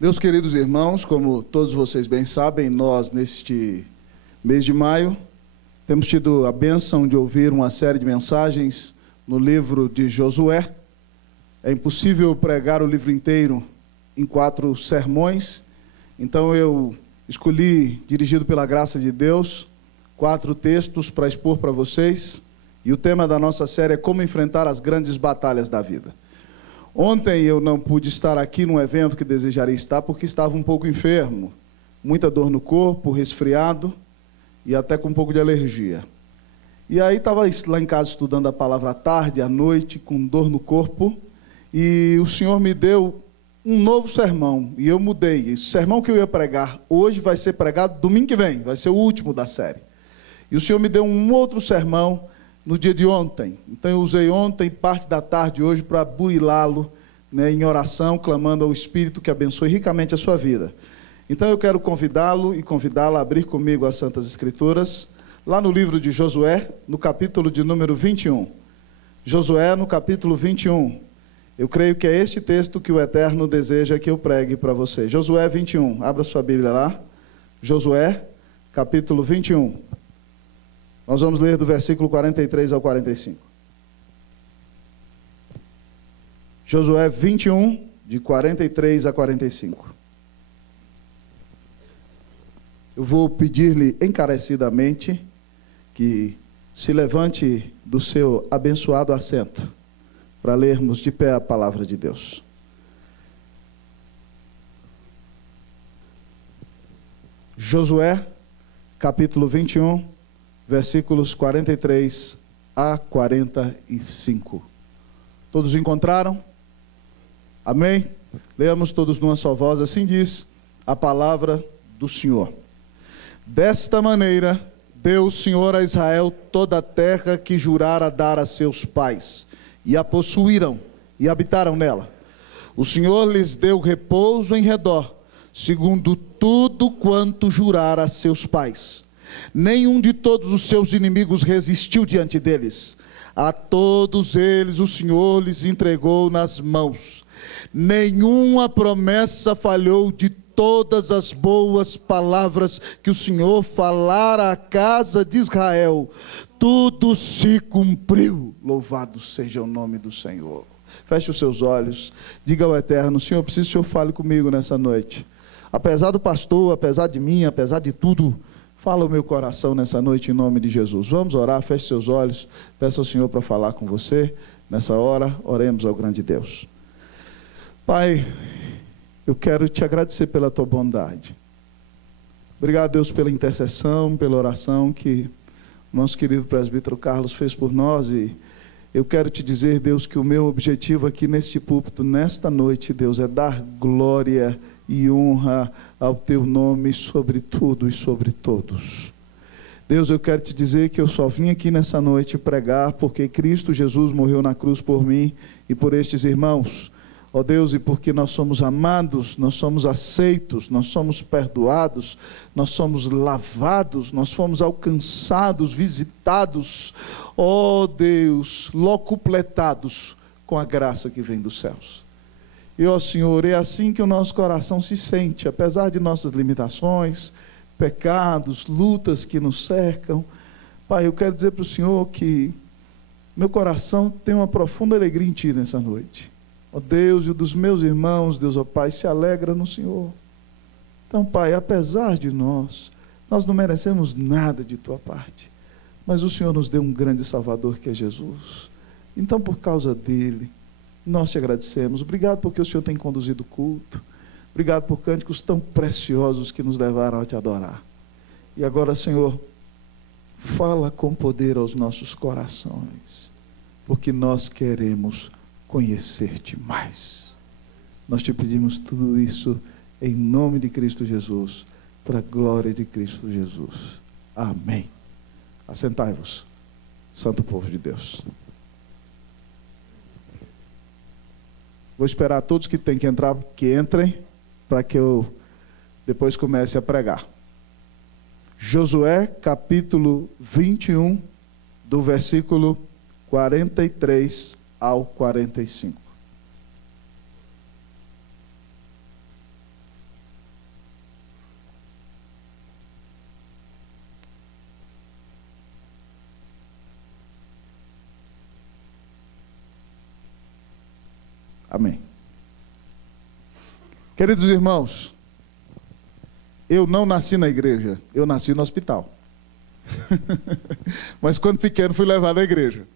Meus queridos irmãos, como todos vocês bem sabem, nós, neste mês de maio, temos tido a bênção de ouvir uma série de mensagens no livro de Josué. É impossível pregar o livro inteiro em 4 sermões, então eu escolhi, dirigido pela graça de Deus, 4 textos para expor para vocês, e o tema da nossa série é Como Enfrentar as Grandes Batalhas da Vida. Ontem eu não pude estar aqui num evento que desejaria estar, porque estava um pouco enfermo, muita dor no corpo, resfriado e até com um pouco de alergia. E aí estava lá em casa estudando a palavra à tarde, à noite, com dor no corpo, e o Senhor me deu um novo sermão, e eu mudei. O sermão que eu ia pregar hoje vai ser pregado domingo que vem, vai ser o último da série. E o Senhor me deu um outro sermão no dia de ontem. Então eu usei ontem, parte da tarde hoje, para burilá-lo, em oração, clamando ao Espírito que abençoe ricamente a sua vida. Então eu quero convidá-lo e convidá-la a abrir comigo as Santas Escrituras, lá no livro de Josué, no capítulo de número 21. Josué, no capítulo 21. Eu creio que é este texto que o Eterno deseja que eu pregue para você. Josué 21, abra sua Bíblia lá. Josué, capítulo 21. Nós vamos ler do versículo 43 ao 45. Josué 21, de 43 a 45. Eu vou pedir-lhe encarecidamente que se levante do seu abençoado assento para lermos de pé a palavra de Deus. Josué, capítulo 21, versículos 43 a 45. Todos encontraram? Amém? Leamos todos numa só voz. Assim diz a palavra do Senhor. Desta maneira, deu o Senhor a Israel toda a terra que jurara dar a seus pais, e a possuíram, e habitaram nela. O Senhor lhes deu repouso em redor, segundo tudo quanto jurara a seus pais. Nenhum de todos os seus inimigos resistiu diante deles. A todos eles o Senhor lhes entregou nas mãos. Nenhuma promessa falhou de todas as boas palavras que o Senhor falara à casa de Israel. Tudo se cumpriu. Louvado seja o nome do Senhor. Feche os seus olhos. Diga ao Eterno: Senhor, eu preciso que o Senhor fale comigo nessa noite. Apesar do pastor, apesar de mim, apesar de tudo, fala o meu coração nessa noite em nome de Jesus. Vamos orar, feche seus olhos, peça ao Senhor para falar com você. Nessa hora, oremos ao grande Deus. Pai, eu quero te agradecer pela tua bondade. Obrigado, Deus, pela intercessão, pela oração que o nosso querido presbítero Carlos fez por nós. E eu quero te dizer, Deus, que o meu objetivo aqui neste púlpito, nesta noite, Deus, é dar glória e honra ao teu nome sobre tudo e sobre todos. Deus, eu quero te dizer que eu só vim aqui nessa noite pregar porque Cristo Jesus morreu na cruz por mim e por estes irmãos. Ó Deus, e porque nós somos amados, nós somos aceitos, nós somos perdoados, nós somos lavados, nós fomos alcançados, visitados, ó Deus, locupletados com a graça que vem dos céus. E, ó Senhor, é assim que o nosso coração se sente, apesar de nossas limitações, pecados, lutas que nos cercam. Pai, eu quero dizer para o Senhor que meu coração tem uma profunda alegria em Ti nessa noite. Ó Deus, e o dos meus irmãos, Deus, ó Pai, se alegra no Senhor. Então, Pai, apesar de nós não merecemos nada de Tua parte, mas o Senhor nos deu um grande Salvador que é Jesus. Então, por causa dele, nós te agradecemos. Obrigado porque o Senhor tem conduzido o culto. Obrigado por cânticos tão preciosos que nos levaram a te adorar. E agora, Senhor, fala com poder aos nossos corações, porque nós queremos conhecer-te mais. Nós te pedimos tudo isso em nome de Cristo Jesus, para a glória de Cristo Jesus. Amém. Assentai-vos, santo povo de Deus. Vou esperar todos que têm que entrar, que entrem, para que eu depois comece a pregar. Josué, capítulo 21, do versículo 43 ao 45. Amém. Queridos irmãos, eu não nasci na igreja, eu nasci no hospital. Mas quando pequeno fui levado à igreja.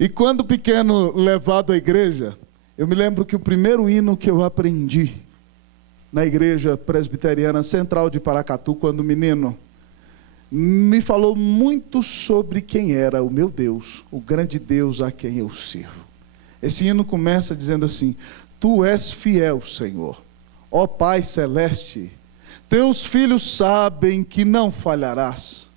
E quando pequeno levado à igreja, eu me lembro que o primeiro hino que eu aprendi na igreja presbiteriana central de Paracatu, quando menino, me falou muito sobre quem era o meu Deus, o grande Deus a quem eu sirvo. Esse hino começa dizendo assim: Tu és fiel, Senhor, ó Pai celeste, teus filhos sabem que não falharás.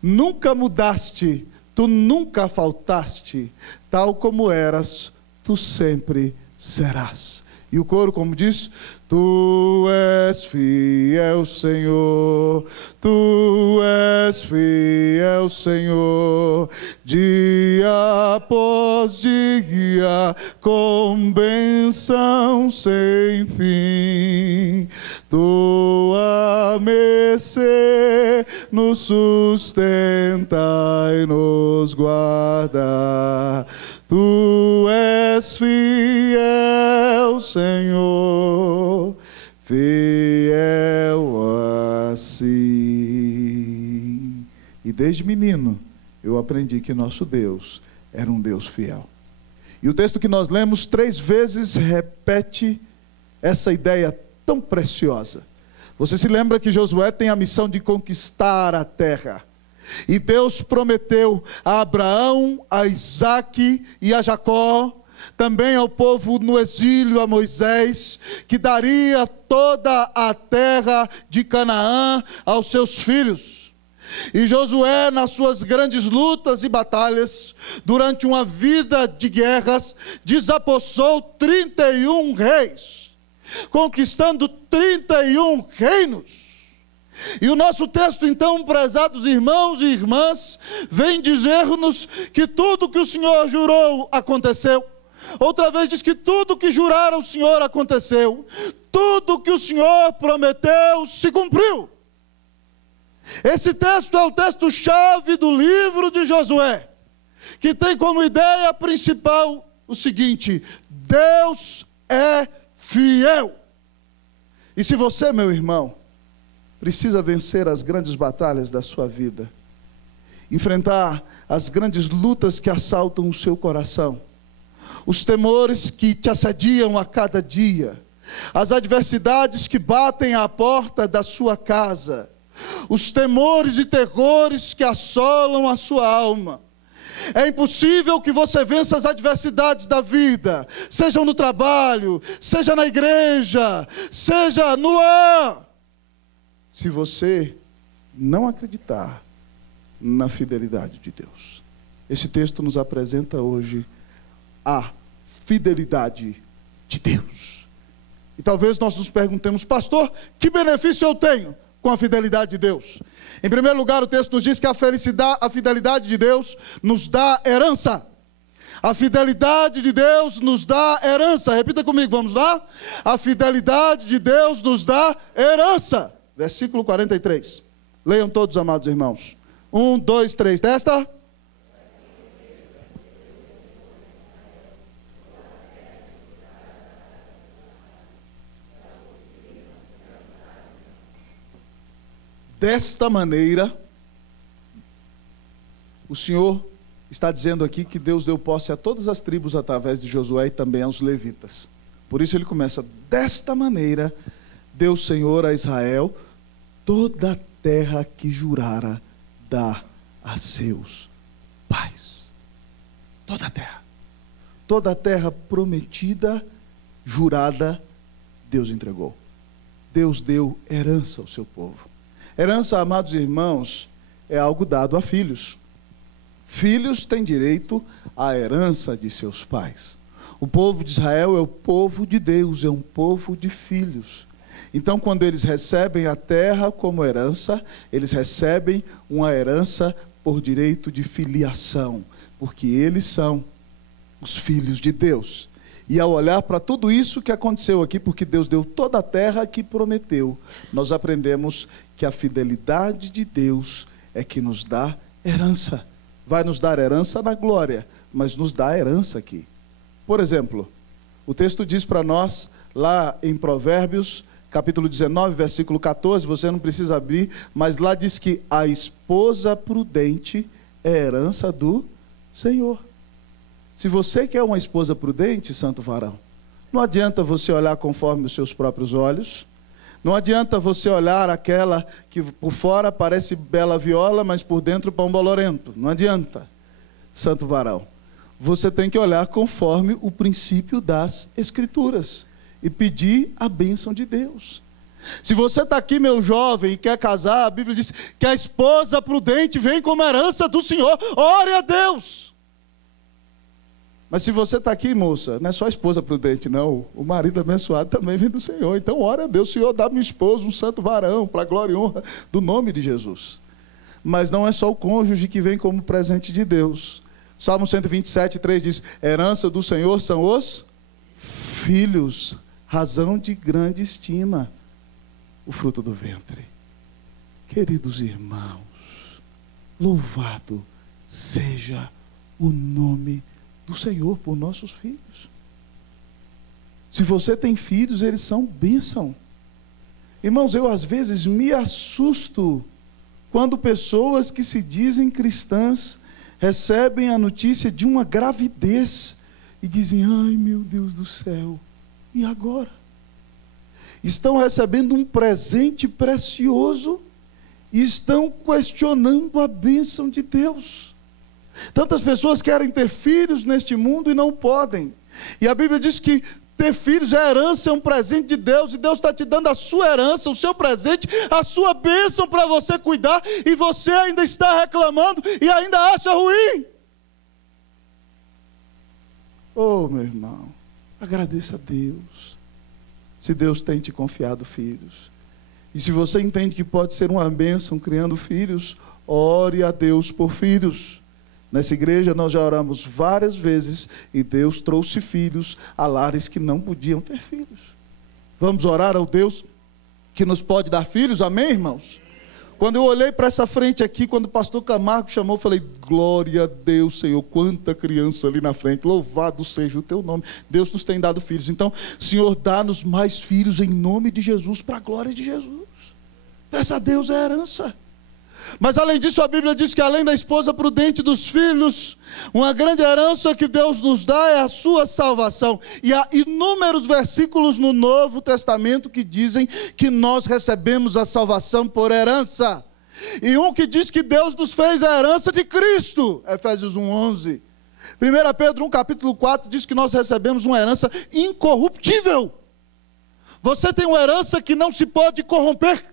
Nunca mudaste, tu nunca faltaste, tal como eras, tu sempre serás. E o coro como diz: Tu és fiel, Senhor, Tu és fiel, Senhor, dia após dia, com bênção sem fim. Tua mercê nos sustenta e nos guarda. Tu és fiel, Senhor, fiel assim. E desde menino eu aprendi que nosso Deus era um Deus fiel. E o texto que nós lemos 3 vezes repete essa ideia tão preciosa. Você se lembra que Josué tem a missão de conquistar a terra. E Deus prometeu a Abraão, a Isaque e a Jacó, também ao povo no exílio, a Moisés, que daria toda a terra de Canaã aos seus filhos. E Josué, nas suas grandes lutas e batalhas, durante uma vida de guerras, desapossou 31 reis, conquistando 31 reinos. E o nosso texto então, prezados irmãos e irmãs, vem dizer-nos que tudo que o Senhor jurou aconteceu. Outra vez diz que tudo que jurara o Senhor aconteceu. Tudo que o Senhor prometeu se cumpriu. Esse texto é o texto-chave do livro de Josué, que tem como ideia principal o seguinte: Deus é fiel. E se você, meu irmão, precisa vencer as grandes batalhas da sua vida, enfrentar as grandes lutas que assaltam o seu coração, os temores que te assediam a cada dia, as adversidades que batem à porta da sua casa, os temores e terrores que assolam a sua alma. É impossível que você vença as adversidades da vida, seja no trabalho, seja na igreja, seja no lar, se você não acreditar na fidelidade de Deus. Esse texto nos apresenta hoje a fidelidade de Deus. E talvez nós nos perguntemos: pastor, que benefício eu tenho com a fidelidade de Deus? Em primeiro lugar, o texto nos diz que a fidelidade de Deus nos dá herança. A fidelidade de Deus nos dá herança. Repita comigo, vamos lá? A fidelidade de Deus nos dá herança. Versículo 43. Leiam todos, amados irmãos. 1, 2, 3. Desta? Desta maneira, o Senhor está dizendo aqui que Deus deu posse a todas as tribos através de Josué e também aos levitas. Por isso ele começa: desta maneira deu o Senhor a Israel toda a terra que jurara dar a seus pais. Toda a terra prometida, jurada, Deus entregou. Deus deu herança ao seu povo. Herança, amados irmãos, é algo dado a filhos. Filhos têm direito à herança de seus pais. O povo de Israel é o povo de Deus, é um povo de filhos. Então, quando eles recebem a terra como herança, eles recebem uma herança por direito de filiação, porque eles são os filhos de Deus. E ao olhar para tudo isso que aconteceu aqui, porque Deus deu toda a terra que prometeu, nós aprendemos que a fidelidade de Deus é que nos dá herança. Vai nos dar herança na glória, mas nos dá herança aqui. Por exemplo, O texto diz para nós, lá em Provérbios, capítulo 19, versículo 14, você não precisa abrir, mas lá diz que a esposa prudente é herança do Senhor. Se você quer uma esposa prudente, santo varão, não adianta você olhar conforme os seus próprios olhos, não adianta você olhar aquela que por fora parece bela viola, mas por dentro pão bolorento. Não adianta, santo varão. Você tem que olhar conforme o princípio das Escrituras e pedir a bênção de Deus. Se você está aqui, meu jovem, e quer casar, a Bíblia diz que a esposa prudente vem como herança do Senhor. Ore a Deus. Mas se você está aqui, moça, não é só a esposa prudente, não. O marido abençoado também vem do Senhor. Então, ore a Deus. Senhor, dá-me um esposo, um santo varão, para a glória e honra do nome de Jesus. Mas não é só o cônjuge que vem como presente de Deus. Salmo 127, 3 diz, herança do Senhor são os filhos, razão de grande estima, o fruto do ventre. Queridos irmãos, louvado seja o nome do Senhor por nossos filhos. Se você tem filhos, eles são bênção. Irmãos, eu às vezes me assusto quando pessoas que se dizem cristãs recebem a notícia de uma gravidez e dizem, ai meu Deus do céu, e agora? Estão recebendo um presente precioso e estão questionando a bênção de Deus. Tantas pessoas querem ter filhos neste mundo e não podem. E a Bíblia diz que ter filhos é herança, é um presente de Deus. E Deus está te dando a sua herança, o seu presente, a sua bênção para você cuidar. E você ainda está reclamando e ainda acha ruim. Oh, meu irmão, agradeça a Deus. Se Deus tem te confiado filhos. E se você entende que pode ser uma bênção criando filhos, ore a Deus por filhos. Nessa igreja nós já oramos várias vezes e Deus trouxe filhos a lares que não podiam ter filhos. Vamos orar ao Deus que nos pode dar filhos, amém, irmãos? Quando eu olhei para essa frente aqui, quando o pastor Camargo chamou, eu falei, glória a Deus, Senhor, quanta criança ali na frente, louvado seja o teu nome, Deus nos tem dado filhos. Então, Senhor, dá-nos mais filhos em nome de Jesus, para a glória de Jesus. Peça a Deus a herança. Mas além disso, a Bíblia diz que além da esposa prudente dos filhos, uma grande herança que Deus nos dá é a sua salvação. E há inúmeros versículos no Novo Testamento que dizem que nós recebemos a salvação por herança. E um que diz que Deus nos fez a herança de Cristo, Efésios 1:11. 1 Pedro 1, capítulo 4, diz que nós recebemos uma herança incorruptível. Você tem uma herança que não se pode corromper.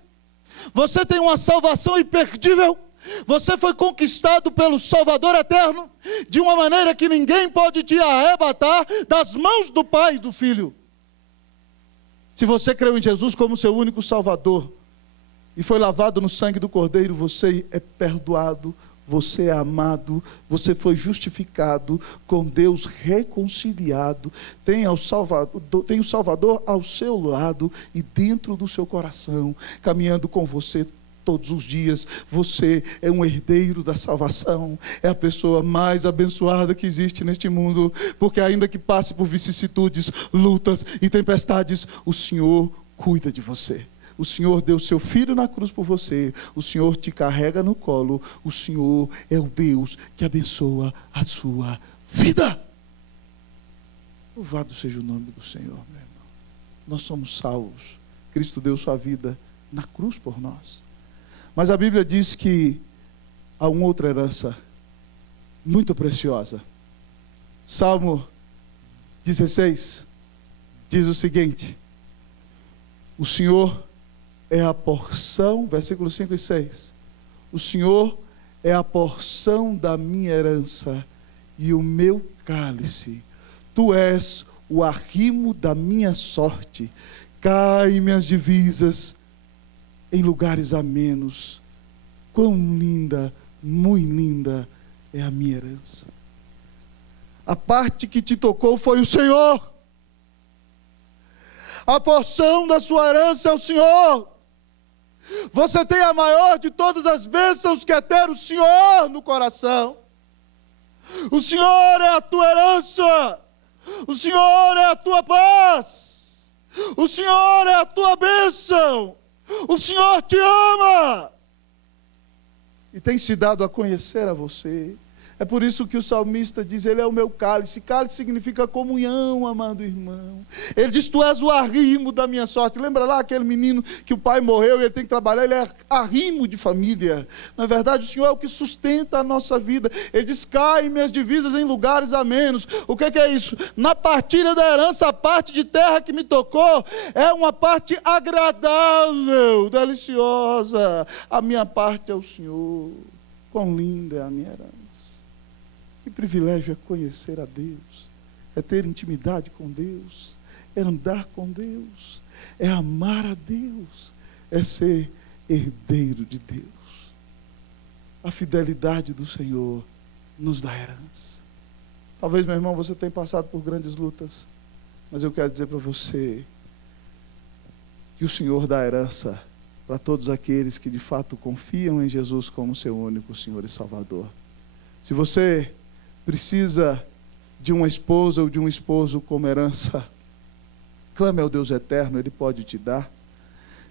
Você tem uma salvação imperdível. Você foi conquistado pelo Salvador eterno, de uma maneira que ninguém pode te arrebatar das mãos do Pai e do Filho. Se você creu em Jesus como seu único Salvador, e foi lavado no sangue do Cordeiro, você é perdoado, você é amado, você foi justificado, com Deus reconciliado, tem o Salvador ao seu lado e dentro do seu coração, caminhando com você todos os dias. Você é um herdeiro da salvação, é a pessoa mais abençoada que existe neste mundo, porque ainda que passe por vicissitudes, lutas e tempestades, o Senhor cuida de você. O Senhor deu seu Filho na cruz por você. O Senhor te carrega no colo. O Senhor é o Deus que abençoa a sua vida. Louvado seja o nome do Senhor, meu irmão. Nós somos salvos. Cristo deu sua vida na cruz por nós. Mas a Bíblia diz que há uma outra herança muito preciosa. Salmo 16 diz o seguinte: o Senhor é a porção, versículos 5 e 6. O Senhor é a porção da minha herança e o meu cálice. Tu és o arrimo da minha sorte. Caem minhas divisas em lugares amenos. Quão linda, muito linda é a minha herança. A parte que te tocou foi o Senhor. A porção da sua herança é o Senhor. Você tem a maior de todas as bênçãos, que é ter o Senhor no coração. O Senhor é a tua herança. O Senhor é a tua paz. O Senhor é a tua bênção. O Senhor te ama. E tem se dado a conhecer a você. É por isso que o salmista diz, ele é o meu cálice. Cálice significa comunhão, amado irmão. Ele diz, tu és o arrimo da minha sorte. Lembra lá aquele menino que o pai morreu e ele tem que trabalhar, ele é arrimo de família. Na verdade, o Senhor é o que sustenta a nossa vida. Ele diz, caem minhas divisas em lugares amenos. O que é isso? Na partilha da herança, a parte de terra que me tocou é uma parte agradável, deliciosa. A minha parte é o Senhor. Quão linda é a minha herança. Que privilégio é conhecer a Deus, é ter intimidade com Deus, é andar com Deus, é amar a Deus, é ser herdeiro de Deus. A fidelidade do Senhor nos dá herança. Talvez, meu irmão, você tenha passado por grandes lutas, mas eu quero dizer para você que o Senhor dá herança para todos aqueles que de fato confiam em Jesus como seu único Senhor e Salvador. Se você precisa de uma esposa ou de um esposo como herança, clame ao Deus eterno, Ele pode te dar.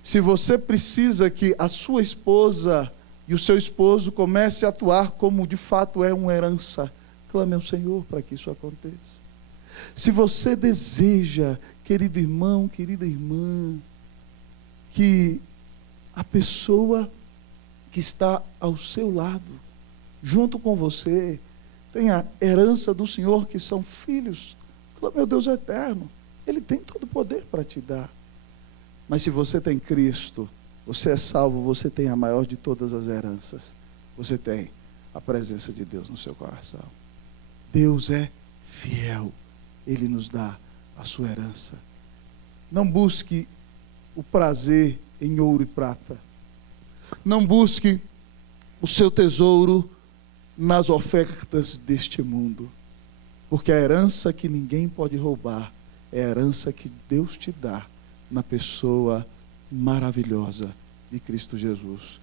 Se você precisa que a sua esposa e o seu esposo comece a atuar como de fato é uma herança, clame ao Senhor para que isso aconteça. Se você deseja, querido irmão, querida irmã, que a pessoa que está ao seu lado, junto com você, tem a herança do Senhor, que são filhos, meu Deus eterno, Ele tem todo o poder para te dar. Mas se você tem Cristo, você é salvo, você tem a maior de todas as heranças. Você tem a presença de Deus no seu coração. Deus é fiel, Ele nos dá a sua herança. Não busque o prazer em ouro e prata. Não busque o seu tesouro nas ofertas deste mundo, porque a herança que ninguém pode roubar é a herança que Deus te dá na pessoa maravilhosa de Cristo Jesus.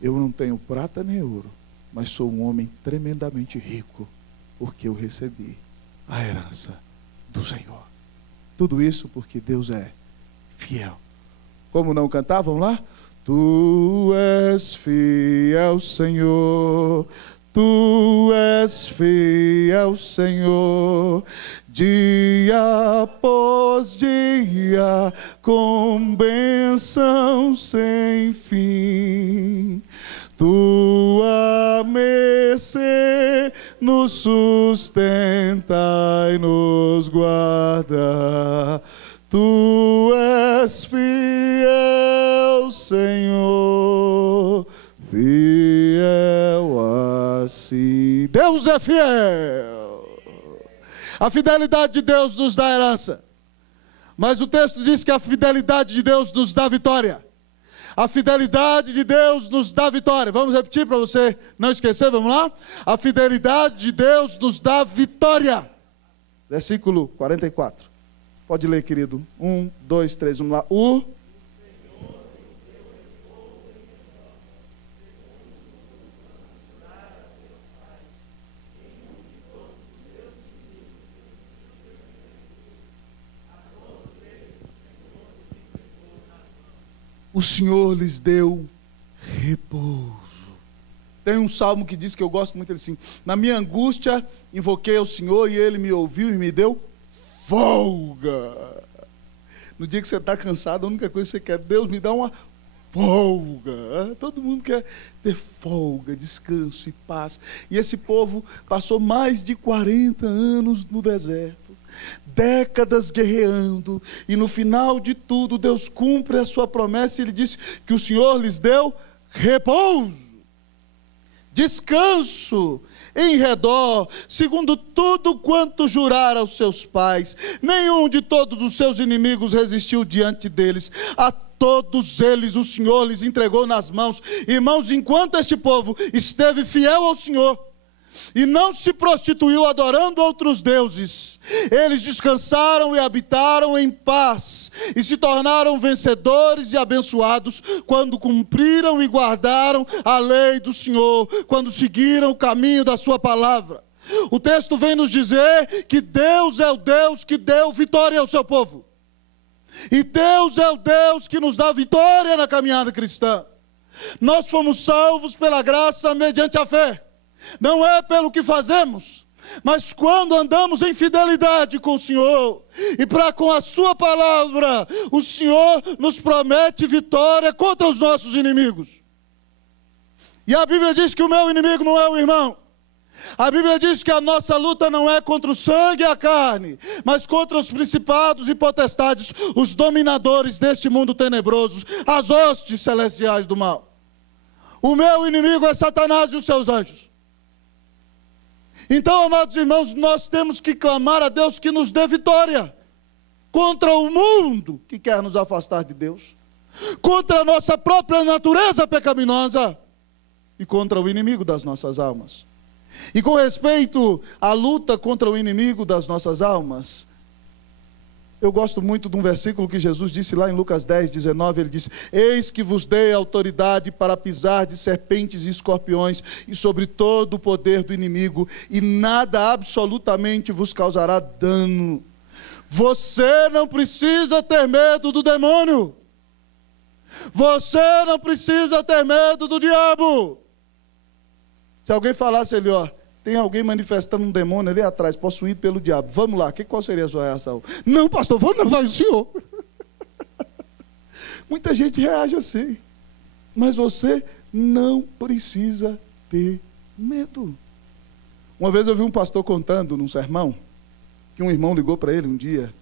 Eu não tenho prata nem ouro, mas sou um homem tremendamente rico, porque eu recebi a herança do Senhor. Tudo isso porque Deus é fiel. Como não cantar? Vamos lá? Tu és fiel, Senhor, Tu és fiel, Senhor, dia após dia, com bênção sem fim. Tua mercê nos sustenta e nos guarda. Tu és fiel, Senhor, fiel assim. Deus é fiel. A fidelidade de Deus nos dá herança. Mas o texto diz que a fidelidade de Deus nos dá vitória. A fidelidade de Deus nos dá vitória. Vamos repetir para você não esquecer, vamos lá? A fidelidade de Deus nos dá vitória. Versículo 44. Pode ler, querido. 1, 2, 3, vamos lá. O Senhor lhes deu repouso. Tem um salmo que diz, que eu gosto muito, ele assim: na minha angústia invoquei ao Senhor e Ele me ouviu e me deu folga. No dia que você está cansado, a única coisa que você quer, Deus me dá uma folga. Todo mundo quer ter folga, descanso e paz. E esse povo passou mais de 40 anos no deserto, décadas guerreando, e no final de tudo Deus cumpre a sua promessa. E Ele disse que o Senhor lhes deu repouso, descanso em redor, segundo tudo quanto jurar aos seus pais. Nenhum de todos os seus inimigos resistiu diante deles. A todos eles o Senhor lhes entregou nas mãos. Irmãos, enquanto este povo esteve fiel ao Senhor e não se prostituiu adorando outros deuses, eles descansaram e habitaram em paz, e se tornaram vencedores e abençoados quando cumpriram e guardaram a lei do Senhor, quando seguiram o caminho da sua palavra. O texto vem nos dizer que Deus é o Deus que deu vitória ao seu povo. E Deus é o Deus que nos dá vitória na caminhada cristã. Nós fomos salvos pela graça mediante a fé. Não é pelo que fazemos, mas quando andamos em fidelidade com o Senhor, e para com a sua palavra, o Senhor nos promete vitória contra os nossos inimigos. E a Bíblia diz que o meu inimigo não é o irmão. A Bíblia diz que a nossa luta não é contra o sangue e a carne, mas contra os principados e potestades, os dominadores deste mundo tenebroso, as hostes celestiais do mal. O meu inimigo é Satanás e os seus anjos. Então, amados irmãos, nós temos que clamar a Deus que nos dê vitória contra o mundo que quer nos afastar de Deus, contra a nossa própria natureza pecaminosa e contra o inimigo das nossas almas. E com respeito à luta contra o inimigo das nossas almas, eu gosto muito de um versículo que Jesus disse lá em Lucas 10, 19, ele disse: eis que vos dei autoridade para pisar de serpentes e escorpiões e sobre todo o poder do inimigo, e nada absolutamente vos causará dano. Você não precisa ter medo do demônio. Você não precisa ter medo do diabo. Se alguém falasse ali, ó, tem alguém manifestando um demônio ali atrás, possuído pelo diabo, vamos lá, qual seria a sua reação? Não, pastor, vamos não, vai o senhor. Muita gente reage assim, mas você não precisa ter medo. Uma vez eu vi um pastor contando num sermão, que um irmão ligou para ele um dia,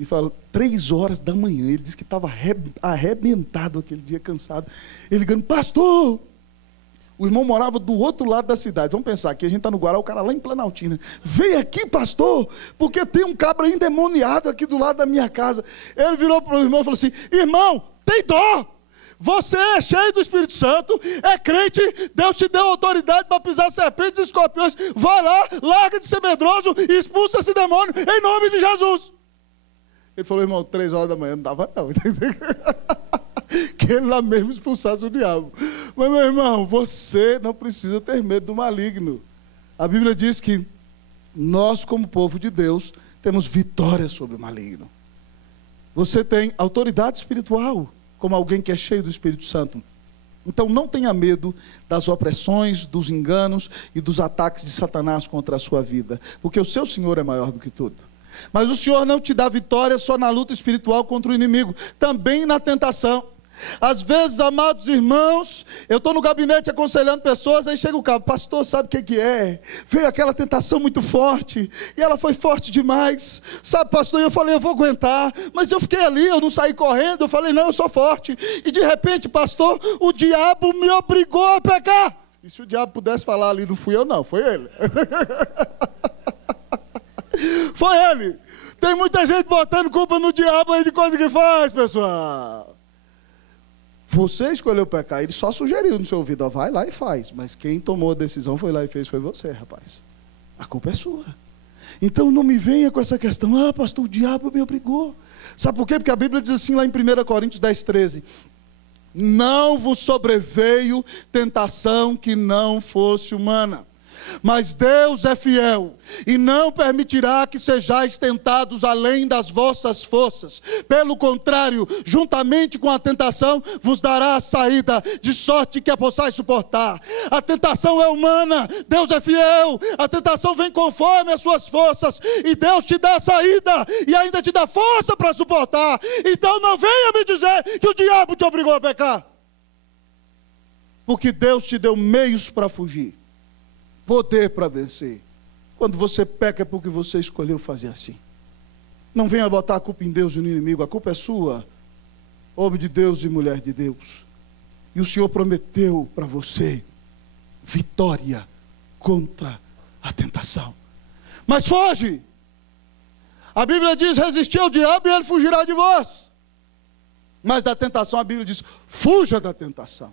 e falou, 3 horas da manhã, ele disse que estava arrebentado aquele dia, cansado, ele ligando, pastor, o irmão morava do outro lado da cidade. Vamos pensar que a gente está no Guará, o cara lá em Planaltina. Vem aqui, pastor, porque tem um cabra endemoniado aqui do lado da minha casa. Ele virou para o irmão e falou assim, irmão, tem dó. Você é cheio do Espírito Santo, é crente, Deus te deu autoridade para pisar serpentes e escorpiões. Vai lá, larga de ser medroso e expulsa esse demônio em nome de Jesus. Ele falou, irmão, 3 horas da manhã não dava não. Que ele lá mesmo expulsasse o diabo. Mas, meu irmão, você não precisa ter medo do maligno. A Bíblia diz que nós, como povo de Deus, temos vitória sobre o maligno. Você tem autoridade espiritual, como alguém que é cheio do Espírito Santo. Então, não tenha medo das opressões, dos enganos e dos ataques de Satanás contra a sua vida, porque o seu Senhor é maior do que tudo. Mas o Senhor não te dá vitória só na luta espiritual contra o inimigo, também na tentação. Às vezes, amados irmãos, eu estou no gabinete aconselhando pessoas, aí chega o cara, pastor, sabe o que é? Veio aquela tentação muito forte, e ela foi forte demais, sabe, pastor? E eu falei, eu vou aguentar, mas eu fiquei ali, eu não saí correndo, eu falei, não, eu sou forte, e de repente, pastor, o diabo me obrigou a pecar. E se o diabo pudesse falar ali, não fui eu não, foi ele. Foi ele. Tem muita gente botando culpa no diabo aí de coisa que faz, pessoal. Você escolheu pecar, ele só sugeriu no seu ouvido, ó, vai lá e faz. Mas quem tomou a decisão foi lá e fez, foi você, rapaz. A culpa é sua. Então não me venha com essa questão, ah, pastor, o diabo me obrigou. Sabe por quê? Porque a Bíblia diz assim lá em 1 Coríntios 10, 13. Não vos sobreveio tentação que não fosse humana. Mas Deus é fiel e não permitirá que sejais tentados além das vossas forças. Pelo contrário, juntamente com a tentação, vos dará a saída, de sorte que a possais suportar. A tentação é humana, Deus é fiel. A tentação vem conforme as suas forças e Deus te dá a saída e ainda te dá força para suportar. Então não venha me dizer que o diabo te obrigou a pecar, porque Deus te deu meios para fugir, poder para vencer. Quando você peca é porque você escolheu fazer assim. Não venha botar a culpa em Deus e no inimigo, a culpa é sua, homem de Deus e mulher de Deus. E o Senhor prometeu para você vitória contra a tentação. Mas foge. A Bíblia diz, resistir ao diabo e ele fugirá de vós. Mas da tentação a Bíblia diz, fuja da tentação.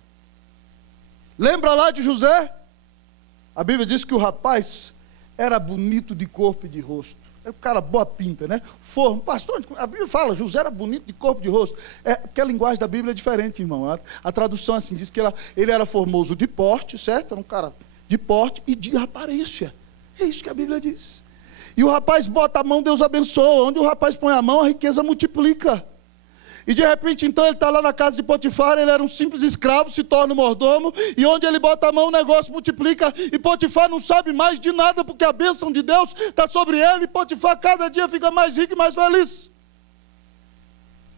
Lembra lá de José? A Bíblia diz que o rapaz era bonito de corpo e de rosto. Era um cara boa pinta, né? Formo. Pastor, a Bíblia fala, José era bonito de corpo e de rosto. É porque a linguagem da Bíblia é diferente, irmão. A tradução assim diz que ele era formoso de porte, certo? Era um cara de porte e de aparência. É isso que a Bíblia diz. E o rapaz bota a mão, Deus abençoa. Onde o rapaz põe a mão, a riqueza multiplica. E de repente, então, ele está lá na casa de Potifar, ele era um simples escravo, se torna um mordomo, e onde ele bota a mão, o negócio multiplica, e Potifar não sabe mais de nada, porque a bênção de Deus está sobre ele, e Potifar cada dia fica mais rico e mais feliz.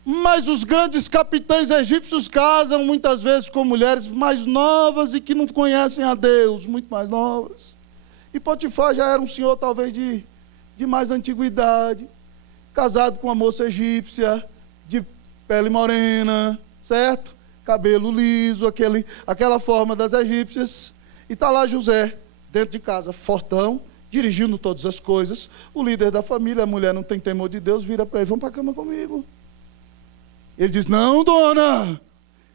Mas os grandes capitães egípcios casam muitas vezes com mulheres mais novas e que não conhecem a Deus, muito mais novas. E Potifar já era um senhor talvez de mais antiguidade, casado com uma moça egípcia, de pele morena, certo? Cabelo liso, aquela forma das egípcias. E está lá José, dentro de casa, fortão, dirigindo todas as coisas. O líder da família, a mulher não tem temor de Deus, vira para ele: vamos para a cama comigo. Ele diz: não, dona,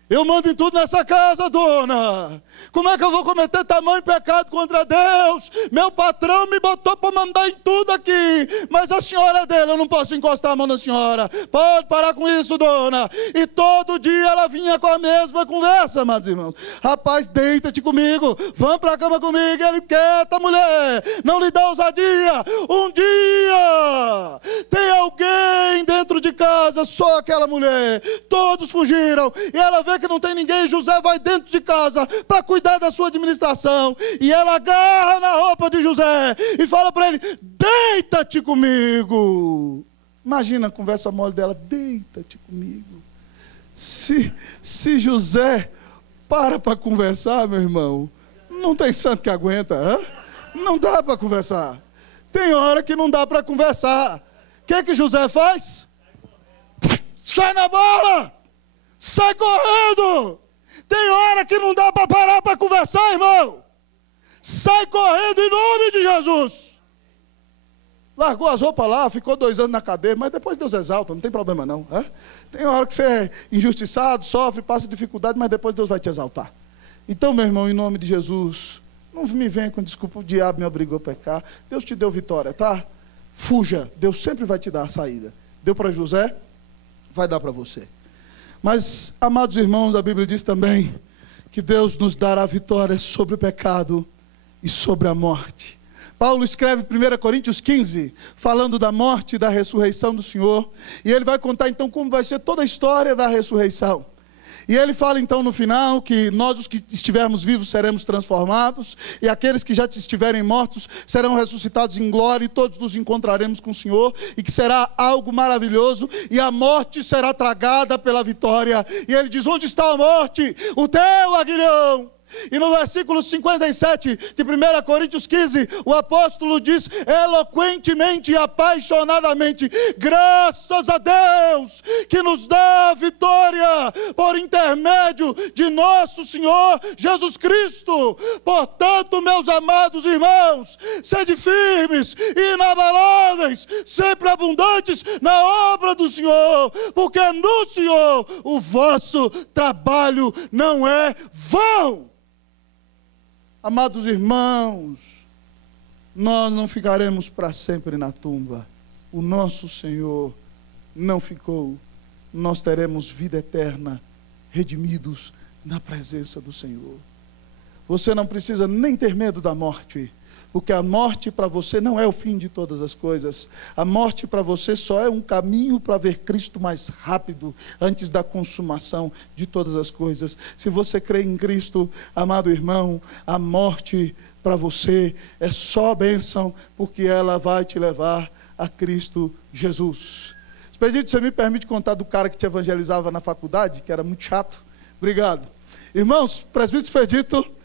eu mando em tudo nessa casa, dona. Como é que eu vou cometer tamanho pecado contra Deus? Meu patrão me botou para mandar em tudo aqui, mas a senhora é dele, eu não posso encostar a mão na senhora. Pode parar com isso, dona. E todo dia ela vinha com a mesma conversa, amados irmãos. Rapaz, deita-te comigo, vamos para a cama comigo. Ele: quieta, mulher, não lhe dá ousadia. Um dia tem alguém dentro de casa, só aquela mulher. Todos fugiram e ela vê que não tem ninguém. José vai dentro de casa para cuidar da sua administração, e ela agarra na roupa de José e fala para ele: deita-te comigo. Imagina a conversa mole dela: deita-te comigo. Se José para conversar, meu irmão, não tem santo que aguenta, hein? Não dá para conversar. Tem hora que não dá para conversar. O que José faz? Sai na bola! Sai correndo! Tem hora que não dá para parar para conversar, irmão. Sai correndo em nome de Jesus. Largou as roupas lá, ficou 2 anos na cadeia, mas depois Deus exalta, não tem problema não. Tem hora que você é injustiçado, sofre, passa dificuldade, mas depois Deus vai te exaltar. Então, meu irmão, em nome de Jesus, não me venha com desculpa: o diabo me obrigou a pecar. Deus te deu vitória, tá? Fuja, Deus sempre vai te dar a saída. Deu para José, vai dar para você. Mas, amados irmãos, a Bíblia diz também que Deus nos dará vitória sobre o pecado e sobre a morte. Paulo escreve 1 Coríntios 15, falando da morte e da ressurreição do Senhor, e ele vai contar então como vai ser toda a história da ressurreição. E ele fala então no final que nós, os que estivermos vivos, seremos transformados, e aqueles que já estiverem mortos serão ressuscitados em glória, e todos nos encontraremos com o Senhor, e que será algo maravilhoso, e a morte será tragada pela vitória. E ele diz: onde está a morte? O teu aguilhão. E no versículo 57 de 1 Coríntios 15, o apóstolo diz eloquentemente e apaixonadamente: graças a Deus que nos dá a vitória por intermédio de nosso Senhor Jesus Cristo. Portanto, meus amados irmãos, sede firmes e inabaláveis, sempre abundantes na obra do Senhor, porque no Senhor o vosso trabalho não é vão. Amados irmãos, nós não ficaremos para sempre na tumba. O nosso Senhor não ficou. Nós teremos vida eterna, redimidos na presença do Senhor. Você não precisa nem ter medo da morte, porque a morte para você não é o fim de todas as coisas. A morte para você só é um caminho para ver Cristo mais rápido, antes da consumação de todas as coisas. Se você crê em Cristo, amado irmão, a morte para você é só bênção, porque ela vai te levar a Cristo Jesus. Expedito, você me permite contar do cara que te evangelizava na faculdade, que era muito chato? Obrigado. Irmãos, presbítero Expedito,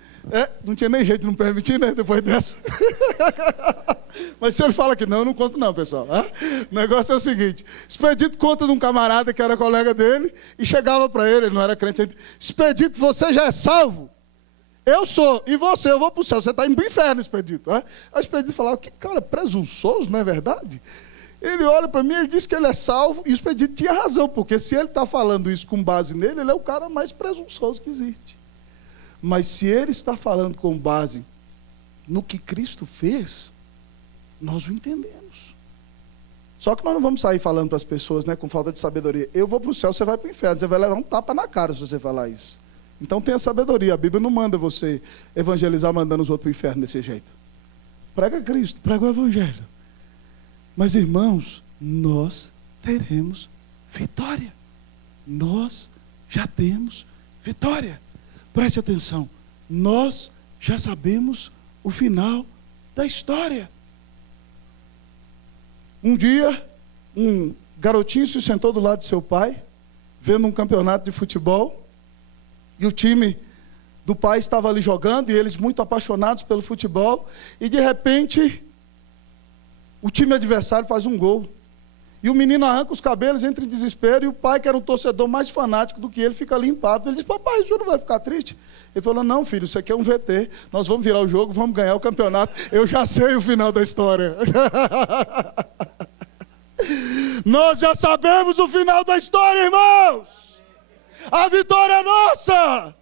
não tinha nem jeito de não permitir, né, depois dessa. Mas se ele fala que não, eu não conto não, pessoal. O negócio é o seguinte: Expedito conta de um camarada que era colega dele, e chegava para ele não era crente ainda: Expedito, você já é salvo? Eu sou. E você? Eu vou para o céu. Você está indo para o inferno, Expedito. Aí o Expedito falava: que cara presunçoso, não é verdade? Ele olha para mim, ele diz que ele é salvo, e o Expedito tinha razão, porque se ele está falando isso com base nele, ele é o cara mais presunçoso que existe. Mas se ele está falando com base no que Cristo fez, nós o entendemos. Só que nós não vamos sair falando para as pessoas, né, com falta de sabedoria: eu vou para o céu, você vai para o inferno. Você vai levar um tapa na cara se você falar isso. Então tenha sabedoria. A Bíblia não manda você evangelizar mandando os outros para o inferno desse jeito. Prega Cristo, prega o Evangelho. Mas, irmãos, nós teremos vitória. Nós já temos vitória. Preste atenção. Nós já sabemos o final da história. Um dia, um garotinho se sentou do lado de seu pai, vendo um campeonato de futebol, e o time do pai estava ali jogando, e eles muito apaixonados pelo futebol, e de repente, o time adversário faz um gol. E o menino arranca os cabelos, entra em desespero, e o pai, que era um torcedor mais fanático do que ele, fica ali impávido. Ele diz: papai, o senhor não vai ficar triste? Ele falou: não, filho, isso aqui é um VT, nós vamos virar o jogo, vamos ganhar o campeonato, eu já sei o final da história. Nós já sabemos o final da história, irmãos. A vitória é nossa.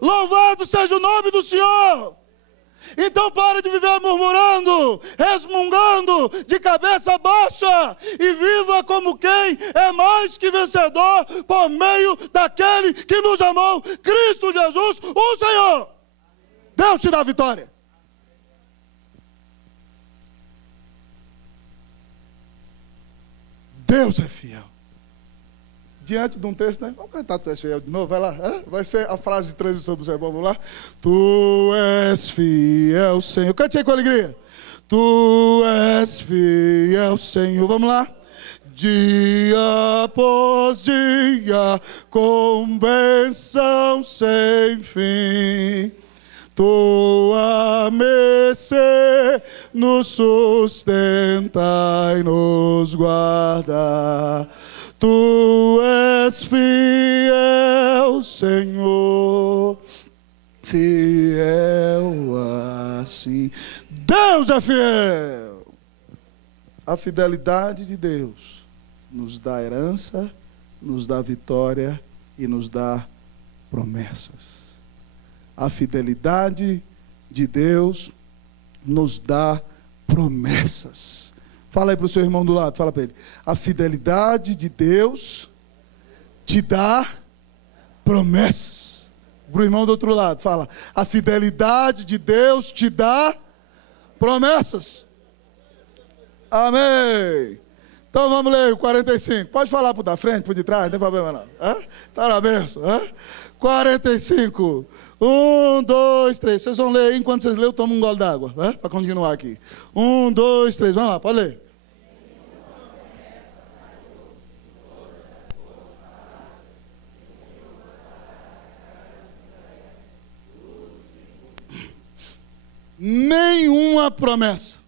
Louvado seja o nome do Senhor. Então para de viver murmurando, resmungando, de cabeça baixa, e viva como quem é mais que vencedor por meio daquele que nos amou, Cristo Jesus, o Senhor. Deus te dá a vitória. Deus é fiel. Diante de um texto, né? Vamos cantar Tu és fiel de novo, vai lá. Vai ser a frase de transição do sermão, vamos lá. Tu és fiel, Senhor. Cante aí com alegria. Tu és fiel, Senhor. Vamos lá. Dia após dia, com bênção sem fim. Tua mercê nos sustenta e nos guarda. Tu és fiel, Senhor, fiel assim. Deus é fiel. A fidelidade de Deus nos dá herança, nos dá vitória e nos dá promessas. A fidelidade de Deus nos dá promessas. Fala aí para o seu irmão do lado, fala para ele. A fidelidade de Deus te dá promessas. Para o irmão do outro lado, fala. A fidelidade de Deus te dá promessas. Amém. Então vamos ler o 45. Pode falar para o da frente, para o de trás, não tem problema não. Está na benção. 45. 1, 2, 3. Vocês vão ler aí, enquanto vocês lerem, eu tomo um gole d'água, para continuar aqui. 1, 2, 3. Vamos lá, pode ler. Nenhuma promessa.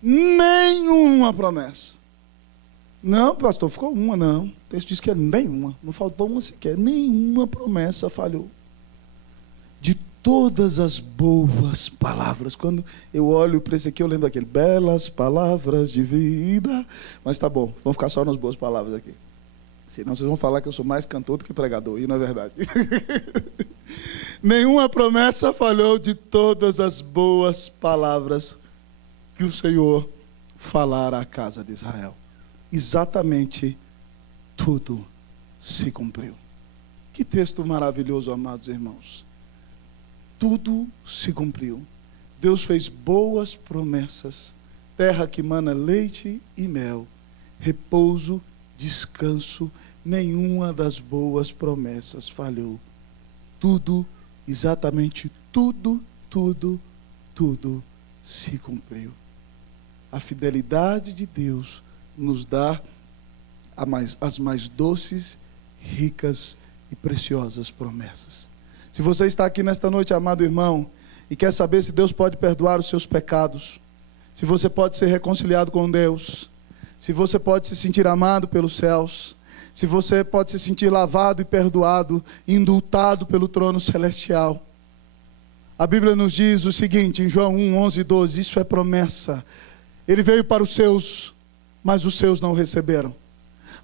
Nenhuma promessa. Não, pastor, ficou uma, não. O texto diz que é nenhuma. Não faltou uma sequer. Nenhuma promessa falhou. De todas as boas palavras. Quando eu olho para esse aqui, eu lembro daquele. Belas palavras de vida. Mas tá bom, vamos ficar só nas boas palavras aqui. Senão vocês vão falar que eu sou mais cantor do que pregador. E não é verdade. Nenhuma promessa falhou de todas as boas palavras que o Senhor falara à casa de Israel. Exatamente tudo se cumpriu. Que texto maravilhoso, amados irmãos. Tudo se cumpriu. Deus fez boas promessas. Terra que mana leite e mel. Repouso, descanso. Nenhuma das boas promessas falhou. Tudo, exatamente tudo se cumpriu. A fidelidade de Deus nos dá as mais doces, ricas e preciosas promessas. Se você está aqui nesta noite, amado irmão, e quer saber se Deus pode perdoar os seus pecados, se você pode ser reconciliado com Deus, se você pode se sentir amado pelos céus, se você pode se sentir lavado e perdoado, indultado pelo trono celestial. A Bíblia nos diz o seguinte, em João 1, 11 e 12, isso é promessa. Ele veio para os seus, mas os seus não o receberam.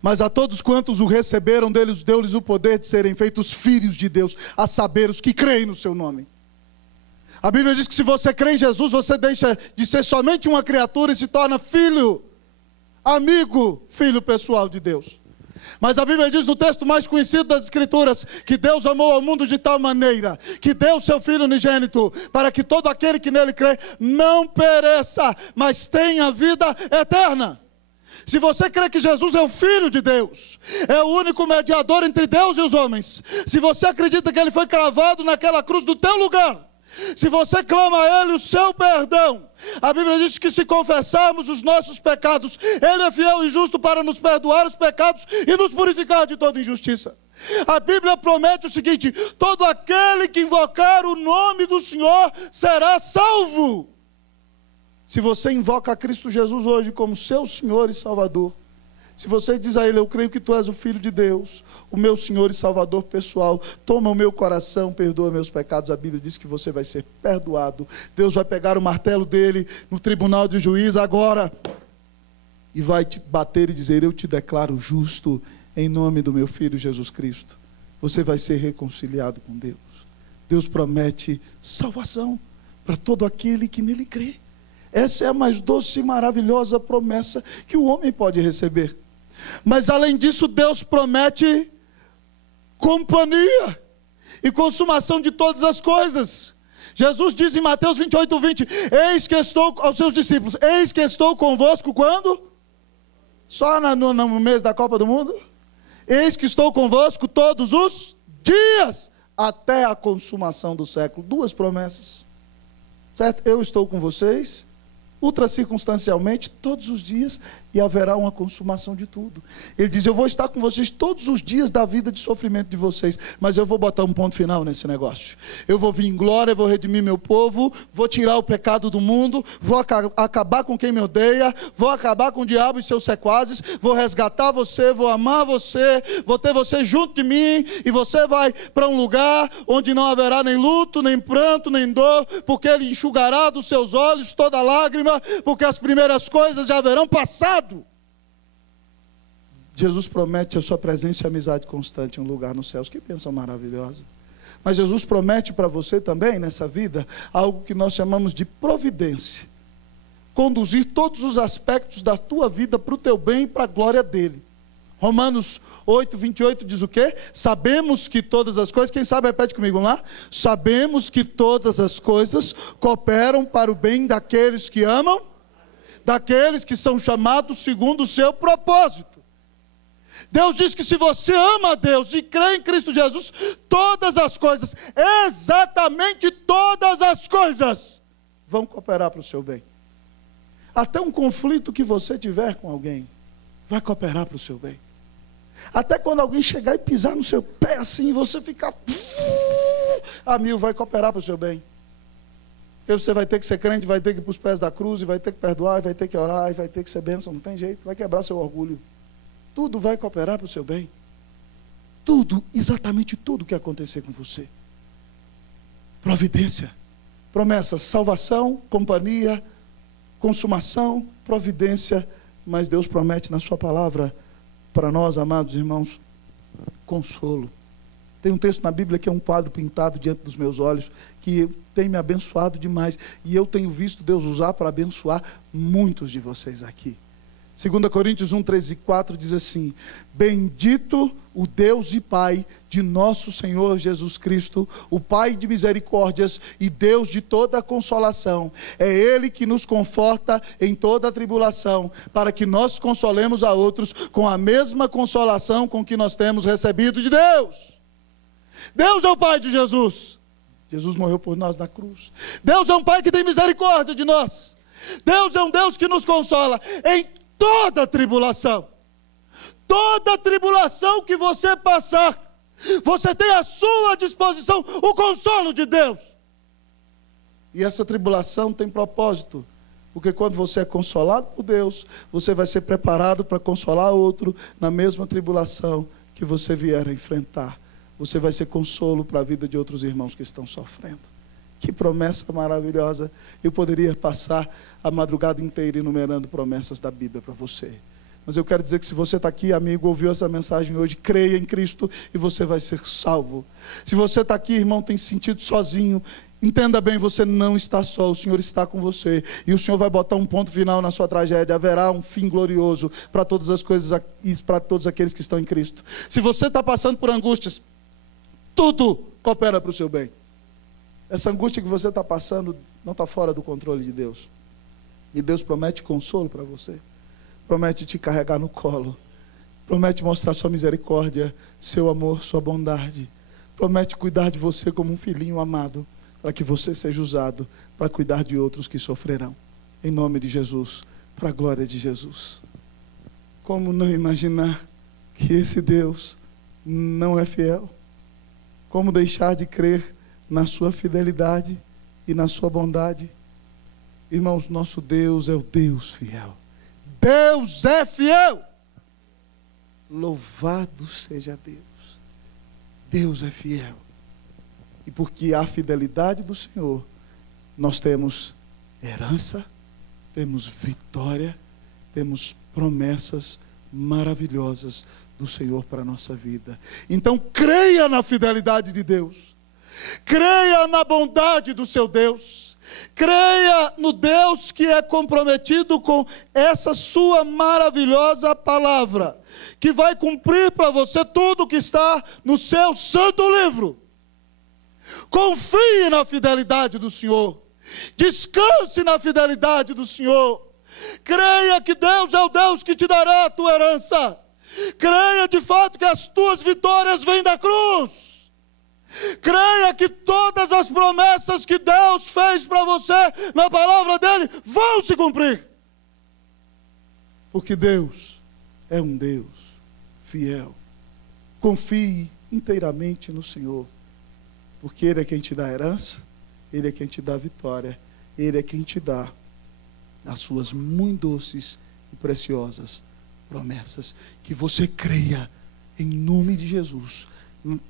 Mas a todos quantos o receberam, deles deu-lhes o poder de serem feitos filhos de Deus, a saber, os que creem no seu nome. A Bíblia diz que se você crê em Jesus, você deixa de ser somente uma criatura e se torna filho, amigo, filho pessoal de Deus. Mas a Bíblia diz no texto mais conhecido das Escrituras, que Deus amou ao mundo de tal maneira, que deu seu Filho unigênito, para que todo aquele que nele crê, não pereça, mas tenha vida eterna. Se você crê que Jesus é o Filho de Deus, é o único mediador entre Deus e os homens, se você acredita que Ele foi cravado naquela cruz do teu lugar, se você clama a Ele o seu perdão, a Bíblia diz que se confessarmos os nossos pecados, Ele é fiel e justo para nos perdoar os pecados e nos purificar de toda injustiça. A Bíblia promete o seguinte: todo aquele que invocar o nome do Senhor será salvo. Se você invoca a Cristo Jesus hoje como seu Senhor e Salvador, se você diz a Ele: eu creio que Tu és o Filho de Deus, o meu Senhor e Salvador pessoal, toma o meu coração, perdoa meus pecados, a Bíblia diz que você vai ser perdoado. Deus vai pegar o martelo dele no tribunal de juiz agora e vai te bater e dizer: eu te declaro justo em nome do meu Filho Jesus Cristo. Você vai ser reconciliado com Deus. Deus promete salvação para todo aquele que nele crê. Essa é a mais doce e maravilhosa promessa que o homem pode receber. Mas além disso, Deus promete companhia e consumação de todas as coisas. Jesus diz em Mateus 28:20: eis que estou aos seus discípulos, eis que estou convosco quando? Só no mês da Copa do Mundo? Eis que estou convosco todos os dias, até a consumação do século. Duas promessas, certo? Eu estou com vocês ultra circunstancialmente todos os dias, e haverá uma consumação de tudo. Ele diz: eu vou estar com vocês todos os dias da vida de sofrimento de vocês, mas eu vou botar um ponto final nesse negócio. Eu vou vir em glória, vou redimir meu povo, vou tirar o pecado do mundo, vou acabar com quem me odeia, vou acabar com o diabo e seus sequazes, vou resgatar você, vou amar você, vou ter você junto de mim, e você vai para um lugar onde não haverá nem luto, nem pranto, nem dor, porque Ele enxugará dos seus olhos toda lágrima, porque as primeiras coisas já haverão passado. Jesus promete a sua presença e amizade constante em um lugar nos céus. Que bênção maravilhosa. Mas Jesus promete para você também, nessa vida, algo que nós chamamos de providência. Conduzir todos os aspectos da tua vida para o teu bem e para a glória dEle. Romanos 8:28 diz o quê? Sabemos que todas as coisas, quem sabe repete comigo, vamos lá? Sabemos que todas as coisas cooperam para o bem daqueles que amam, daqueles que são chamados segundo o seu propósito. Deus diz que se você ama a Deus e crê em Cristo Jesus, todas as coisas, exatamente todas as coisas, vão cooperar para o seu bem. Até um conflito que você tiver com alguém, vai cooperar para o seu bem. Até quando alguém chegar e pisar no seu pé assim, você ficar a mil, vai cooperar para o seu bem. Porque você vai ter que ser crente, vai ter que ir para os pés da cruz, e vai ter que perdoar, e vai ter que orar, e vai ter que ser bênção, não tem jeito, vai quebrar seu orgulho. Tudo vai cooperar para o seu bem. Tudo, exatamente tudo que acontecer com você. Providência, promessa, salvação, companhia, consumação, providência. Mas Deus promete na sua palavra para nós, amados irmãos, consolo. Tem um texto na Bíblia que é um quadro pintado diante dos meus olhos, que tem me abençoado demais, e eu tenho visto Deus usar para abençoar muitos de vocês aqui. 2 Coríntios 1:3-4 diz assim: bendito o Deus e Pai de nosso Senhor Jesus Cristo, o Pai de misericórdias e Deus de toda consolação. É Ele que nos conforta em toda a tribulação, para que nós consolemos a outros com a mesma consolação com que nós temos recebido de Deus. Deus é o Pai de Jesus. Jesus morreu por nós na cruz. Deus é um Pai que tem misericórdia de nós. Deus é um Deus que nos consola em toda tribulação. Toda tribulação que você passar, você tem à sua disposição o consolo de Deus. E essa tribulação tem propósito, porque quando você é consolado por Deus, você vai ser preparado para consolar outro na mesma tribulação que você vier a enfrentar. Você vai ser consolo para a vida de outros irmãos que estão sofrendo. Que promessa maravilhosa. Eu poderia passar a madrugada inteira enumerando promessas da Bíblia para você. Mas eu quero dizer que se você está aqui, amigo, ouviu essa mensagem hoje, creia em Cristo e você vai ser salvo. Se você está aqui, irmão, tem se sentido sozinho, Entenda bem, você não está só, o Senhor está com você. E o Senhor vai botar um ponto final na sua tragédia. Haverá um fim glorioso para todas as coisas e para todos aqueles que estão em Cristo. Se você está passando por angústias, tudo coopera para o seu bem. Essa angústia que você está passando não está fora do controle de Deus. E Deus promete consolo para você. Promete te carregar no colo. Promete mostrar sua misericórdia, seu amor, sua bondade. Promete cuidar de você como um filhinho amado, para que você seja usado para cuidar de outros que sofrerão. Em nome de Jesus, para a glória de Jesus. Como não imaginar que esse Deus não é fiel? Como deixar de crer na sua fidelidade e na sua bondade? Irmãos, nosso Deus é o Deus fiel. Deus é fiel. Louvado seja Deus. Deus é fiel. E porque há fidelidade do Senhor, nós temos herança, temos vitória, temos promessas maravilhosas do Senhor para a nossa vida. Então creia na fidelidade de Deus, creia na bondade do seu Deus, creia no Deus que é comprometido com essa sua maravilhosa palavra, que vai cumprir para você tudo que está no seu santo livro. Confie na fidelidade do Senhor, descanse na fidelidade do Senhor, creia que Deus é o Deus que te dará a tua herança, creia de fato que as tuas vitórias vêm da cruz, creia que todas as promessas que Deus fez para você na palavra dele vão se cumprir, porque Deus é um Deus fiel. Confie inteiramente no Senhor, porque Ele é quem te dá a herança, Ele é quem te dá a vitória, Ele é quem te dá as suas muito doces e preciosas promessas. Que você creia em nome de Jesus,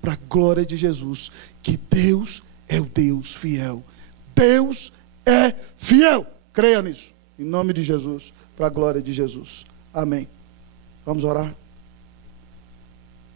para a glória de Jesus, que Deus é o Deus fiel. Deus é fiel. Creia nisso, em nome de Jesus, para a glória de Jesus. Amém. Vamos orar.